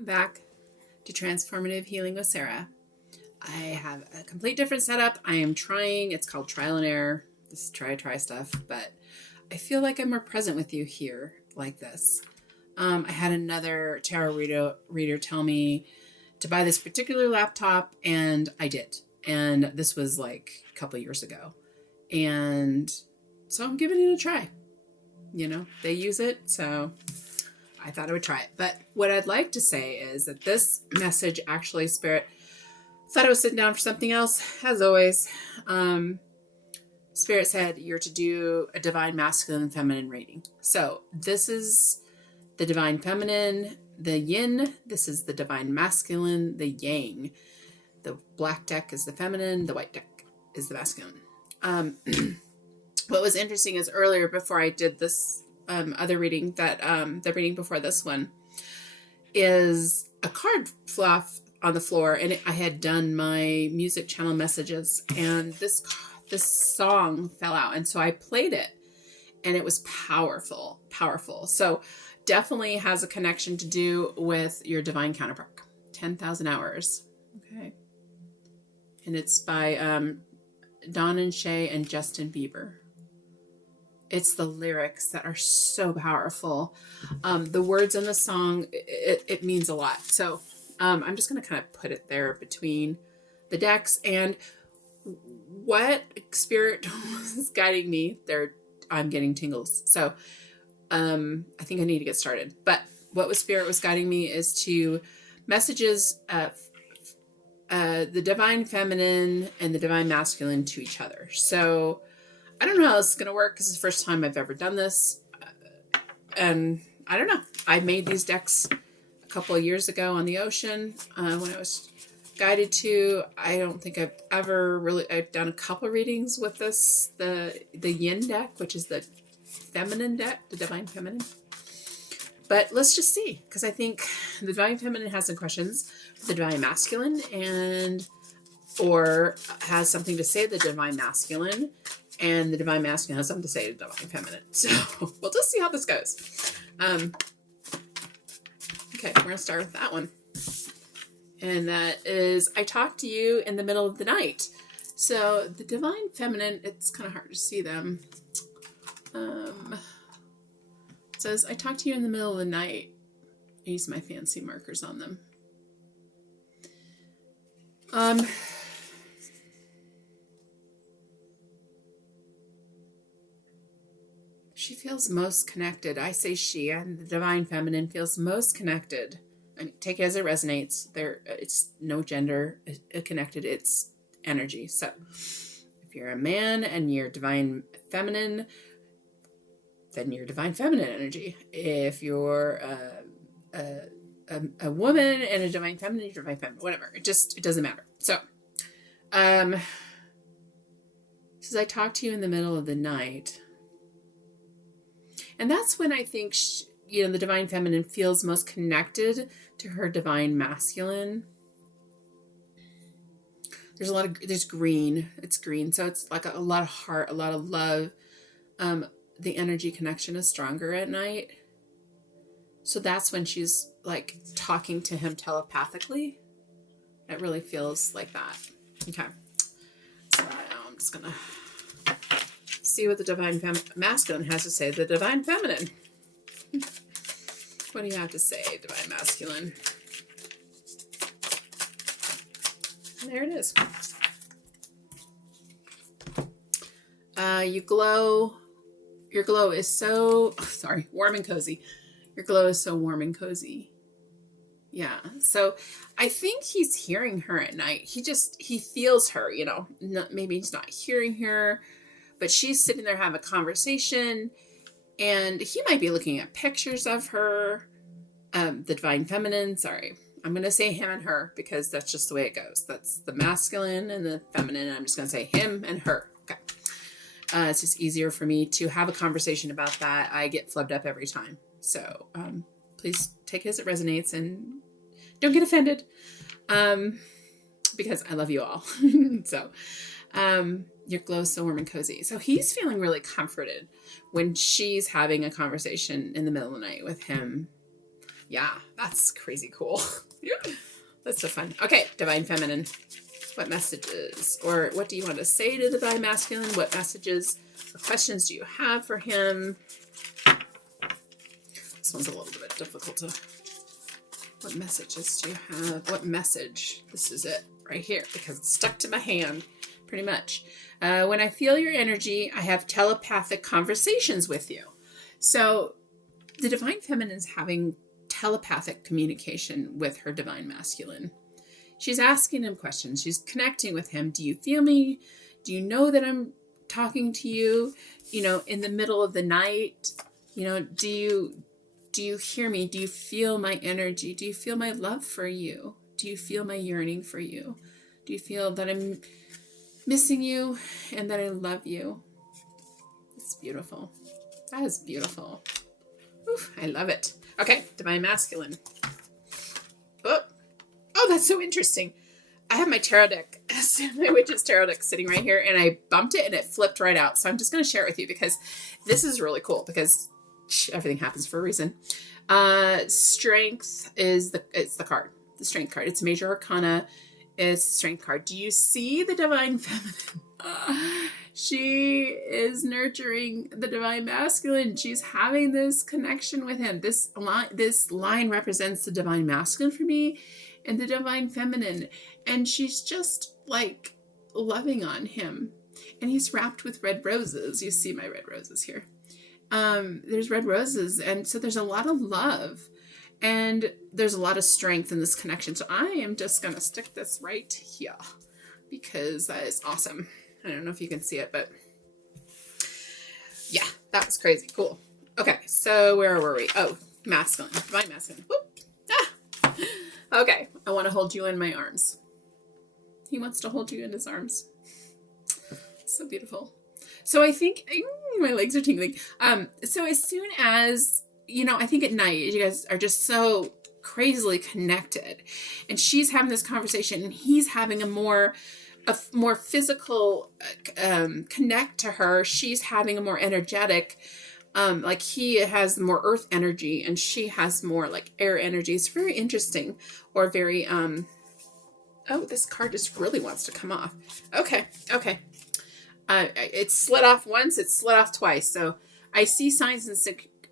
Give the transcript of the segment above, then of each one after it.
Back to Transformative Healing with Sarah. I have a complete different setup. I am trying, it's called trial and error. This is try stuff, but I feel like I'm more present with you here like this. I had another tarot reader tell me to buy this particular laptop, and I did. And this was like a couple of years ago. And so I'm giving it a try. You know, they use it, so I thought I would try it. But what I'd like to say is that this message actually, Spirit, thought I was sitting down for something else, as always. Spirit said you're to do a divine masculine and feminine reading. So this is the divine feminine, the yin. This is the divine masculine, the yang. The black deck is the feminine. The white deck is the masculine. What was interesting is earlier, before I did this other reading, that the reading before this one, is a card flew off on the floor, and I had done my music channel messages, and this song fell out, and so I played it, and it was powerful. So definitely has a connection to do with your divine counterpart. 10,000 Hours. Okay. And it's by Dawn and Shay and Justin Bieber. It's the lyrics that are so powerful. The words in the song, it means a lot. So I'm just going to kind of put it there between the decks. And what Spirit was guiding me there, I'm getting tingles. So I think I need to get started. But what Spirit was guiding me is to messages the divine feminine and the divine masculine to each other. So I don't know how this is going to work because it's the first time I've ever done this. And I don't know. I made these decks a couple of years ago on the ocean when I was guided to. I don't think I've done a couple of readings with this, the yin deck, which is the feminine deck, the divine feminine. But let's just see, because I think the divine feminine has some questions for the divine masculine, or has something to say to the divine masculine, and the divine masculine has something to say to the divine feminine. So we'll just see how this goes. Okay, we're going to start with that one. And that is, I talk to you in the middle of the night. So the divine feminine, it's kind of hard to see them. It says, I talk to you in the middle of the night. I use my fancy markers on them. She feels most connected. I say she, and the divine feminine feels most connected. I mean, take it as it resonates. It's no gender connected. It's energy. So if you're a man and you're divine feminine, then you're divine feminine energy. If you're a woman and a divine feminine, you're divine feminine, whatever. It doesn't matter. So, it says, I talk to you in the middle of the night. And that's when I think, the divine feminine feels most connected to her divine masculine. There's green. It's green. So it's like a lot of heart, a lot of love. The energy connection is stronger at night. So that's when she's like talking to him telepathically. It really feels like that. Okay. So I'm just going to see what the divine masculine has to say to the divine feminine. What do you have to say, divine masculine? There it is. You glow. Your glow is so, warm and cozy. Your glow is so warm and cozy. Yeah. So I think he's hearing her at night. He feels her, maybe he's not hearing her, but she's sitting there having a conversation, and he might be looking at pictures of her, the divine feminine. Sorry. I'm going to say him and her because that's just the way it goes. That's the masculine and the feminine. And I'm just going to say him and her. Okay. It's just easier for me to have a conversation about that. I get flubbed up every time. So please take it as it resonates and don't get offended because I love you all. So your glow is so warm and cozy. So he's feeling really comforted when she's having a conversation in the middle of the night with him Yeah, that's crazy cool. That's so fun. Okay, Divine Feminine. What messages or what do you want to say to the Divine Masculine? What messages or questions do you have for him? This one's a little bit difficult to... What messages do you have? What message? This is it right here because it's stuck to my hand pretty much. When I feel your energy, I have telepathic conversations with you. So the Divine Feminine is having telepathic communication with her Divine Masculine. She's asking him questions. She's connecting with him. Do you feel me? Do you know that I'm talking to you, in the middle of the night? Do you hear me? Do you feel my energy? Do you feel my love for you? Do you feel my yearning for you? Do you feel that I'm missing you and that I love you? It's beautiful. That is beautiful. Oof, I love it. Okay, Divine Masculine. Oh, that's so interesting. I have my tarot deck, my Witch's Tarot deck sitting right here, and I bumped it and it flipped right out. So I'm just going to share it with you because this is really cool because everything happens for a reason. Strength is the card, the Strength card. It's Major Arcana. It's the Strength card. Do you see the Divine Feminine? She is nurturing the Divine Masculine. She's having this connection with him. This line represents the Divine Masculine for me and the Divine Feminine. And she's just like loving on him. And he's wrapped with red roses. You see my red roses here. There's red roses. And so there's a lot of love. And there's a lot of strength in this connection. So I am just going to stick this right here because that is awesome. I don't know if you can see it, but yeah, that was crazy. Cool. Okay, so where were we? Oh, masculine. Divine Masculine. Whoop. Ah. Okay, I want to hold you in my arms. He wants to hold you in his arms. So beautiful. So I think, my legs are tingling. So as soon as, I think at night, you guys are just so crazily connected. And she's having this conversation and he's having a more physical connect to her. She's having a more energetic, like he has more earth energy and she has more like air energy. It's very interesting or very, oh, this card just really wants to come off. Okay. It slid off once, it slid off twice. So I see signs and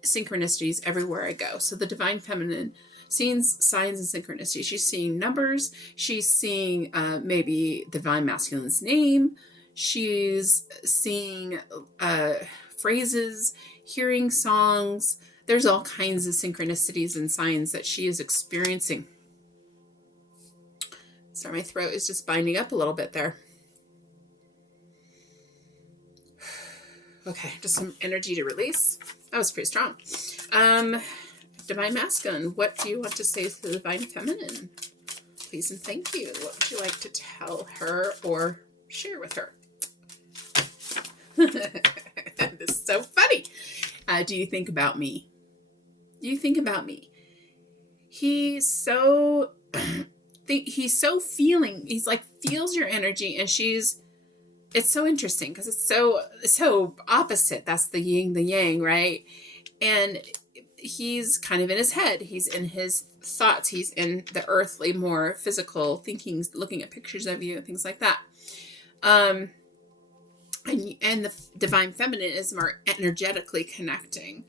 synchronicities everywhere I go. So the Divine Feminine seeing signs and synchronicities. She's seeing numbers. She's seeing maybe the Divine Masculine's name. She's seeing phrases, hearing songs. There's all kinds of synchronicities and signs that she is experiencing. Sorry, my throat is just binding up a little bit there. Okay, just some energy to release. That was pretty strong. Divine Masculine, what do you want to say to the Divine Feminine? Please and thank you. What would you like to tell her or share with her? This is so funny. Do you think about me? Do you think about me? He's so feeling. He's like feels your energy, and it's so interesting because it's so opposite. That's the yin, the yang, right? And he's kind of in his head. He's in his thoughts. He's in the earthly, more physical thinking, looking at pictures of you and things like that. And the Divine Feminine is more energetically connecting.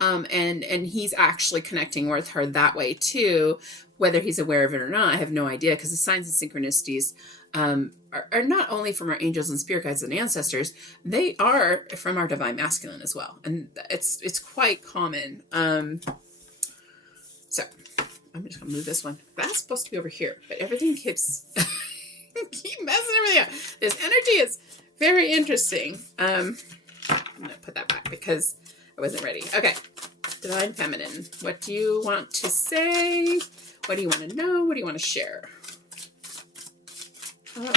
And he's actually connecting with her that way too, whether he's aware of it or not. I have no idea because the signs and synchronicities are not only from our angels and spirit guides and ancestors, they are from our Divine Masculine as well. And it's quite common. So I'm just gonna move this one. That's supposed to be over here, but everything keeps keep messing everything up. This energy is very interesting. I'm gonna put that back because I wasn't ready. Okay, Divine Feminine, what do you want to say? What do you want to know? What do you want to share? Oh,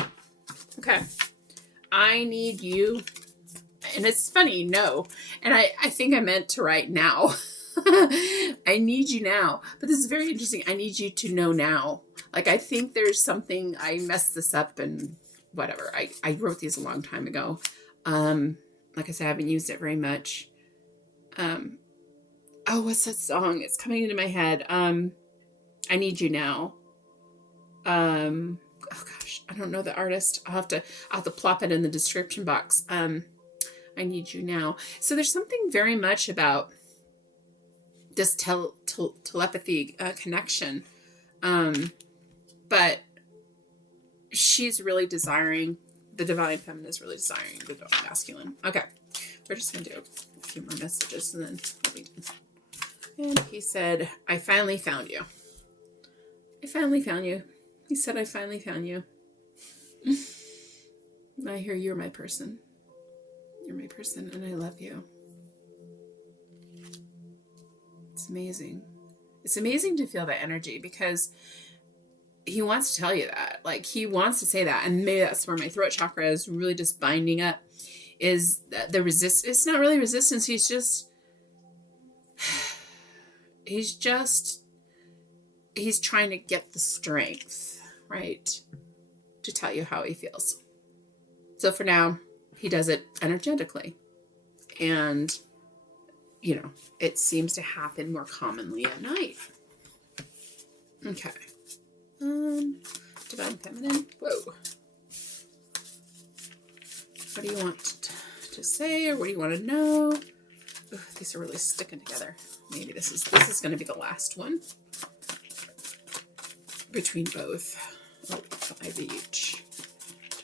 okay. I need you. And it's funny, no. And I think I meant to write now. I need you now. But this is very interesting. I need you to know now. Like, I think there's something, I messed this up and whatever. I wrote these a long time ago. Like I said, I haven't used it very much. oh, what's that song? It's coming into my head. I Need You Now. Oh gosh, I don't know the artist. I'll have to plop it in the description box. I Need You Now. So there's something very much about this telepathy connection. But she's really desiring, the divine feminine is really desiring the divine masculine. Okay, we're just going to do a few more messages and then we'll be done. And he said, I finally found you. I finally found you. He said, I finally found you. I hear you're my person. You're my person and I love you. It's amazing. It's amazing to feel that energy because he wants to tell you that. Like, he wants to say that. And maybe that's where my throat chakra is really just binding up, is that the it's not really resistance. He's trying to get the strength, right, to tell you how he feels. So for now, he does it energetically. And, you know, it seems to happen more commonly at night. Okay. Divine feminine. Whoa. What do you want to say, or what do you want to know? Ugh, these are really sticking together. Maybe this is going to be the last one between both. Oh, 5 each.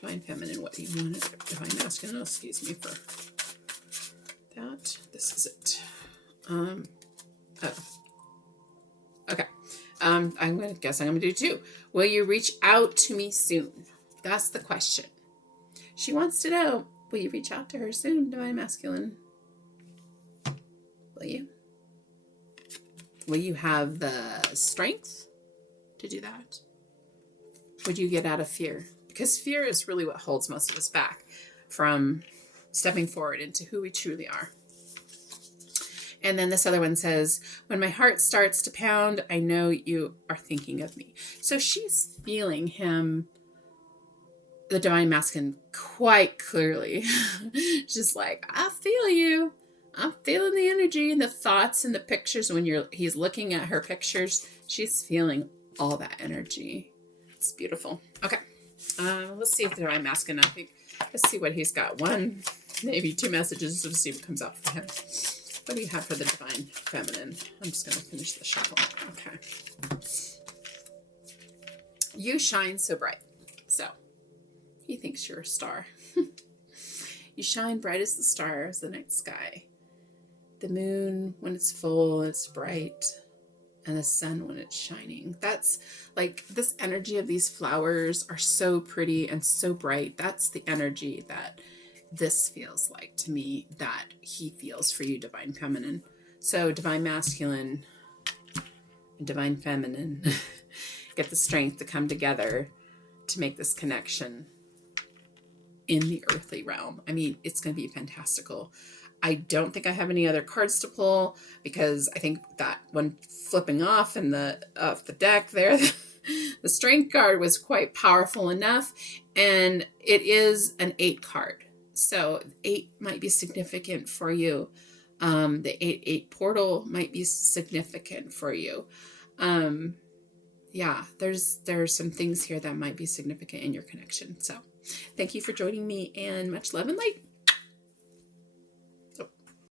Divine feminine. What do you want? Divine masculine. Oh, excuse me for that. This is it. Oh. Okay. I'm going to do 2. Will you reach out to me soon? That's the question. She wants to know, will you reach out to her soon, divine masculine? Will you? Will you have the strength to do that? Would you get out of fear? Because fear is really what holds most of us back from stepping forward into who we truly are. And then this other one says, when my heart starts to pound, I know you are thinking of me. So she's feeling him, the divine masculine, quite clearly. Just like, I feel you. I'm feeling the energy and the thoughts and the pictures. When he's looking at her pictures, she's feeling all that energy. It's beautiful. Okay. Let's see if the divine masculine, let's see what he's got. 1, maybe 2 messages to see what comes out for him. What do you have for the divine feminine? I'm just going to finish the shuffle. Okay. You shine so bright. So, he thinks you're a star. You shine bright as the stars, the night sky. The moon, when it's full, it's bright. And the sun, when it's shining. That's like, this energy of these flowers are so pretty and so bright. That's the energy that this feels like to me, that he feels for you, divine feminine. So divine masculine and divine feminine get the strength to come together to make this connection in the earthly realm. I mean, it's going to be fantastical. I don't think I have any other cards to pull, because I think that one flipping off the deck there, the strength card was quite powerful enough, and it is an 8 card. So 8 might be significant for you. The 8-8 portal might be significant for you. Yeah, there's some things here that might be significant in your connection. So thank you for joining me, and much love and light.